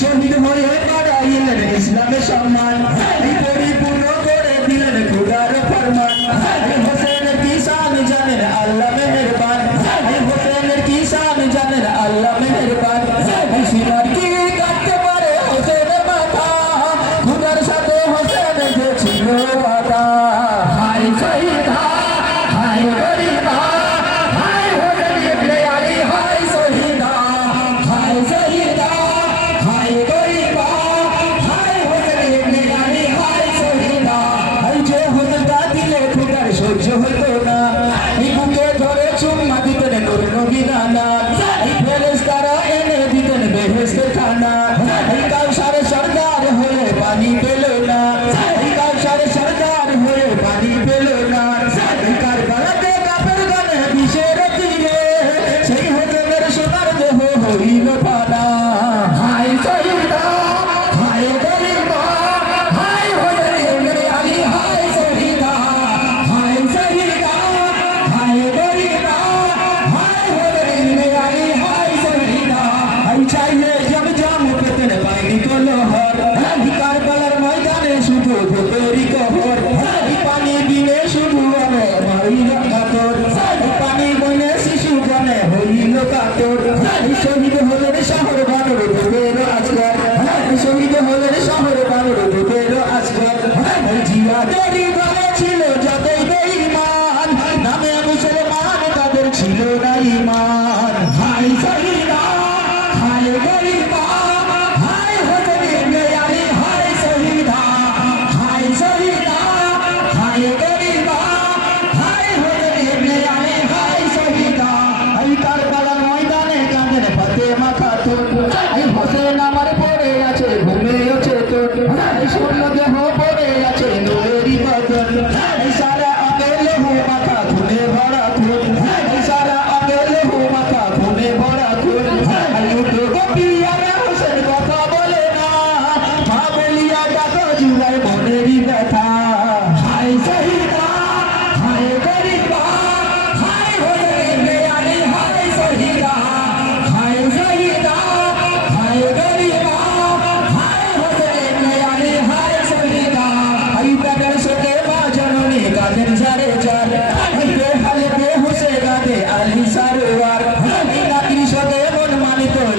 শহীদ হয়ে বাড়াইলেন ইসলামের সম্মান পরিপূর্ণ করে দিলেন খুদার ফরমান হোসেনের কি শান জানেন আল্লাহ মেহেরবান। হোসেনের কি জানেন আল্লাহ মেহেরবান পারে হোসেনের মাথা খুদার সাথে হোসেনের যে ছিল কথা হাই শহীদা পাইনি কোনো হর ময়দানে শুধু ভোটেরই কবর। এই পানি দিনে শুধু আমি হইল কাতর এই পানি বনে শিশু বনে, হইল কাতর। এই শহীদ হলেন শহর বানর ভোটের আজগর। এই শহীদ হলেন শহর বানর ভোটের আজগর। এই জিয়াদেরই ঘরে ছিল যতই বেঈমান, নামে মুসলমান তাদের ছিল না ইমান হাই শহীদা হাই গরিবা এই কারবালার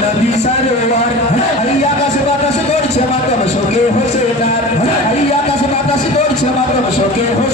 নবী সরোবর এই আকাশ বাতাস করছে মাতব শোকে হোসেনার এই আকাশ বাতাস করছে মাতব শোকে হোসেনার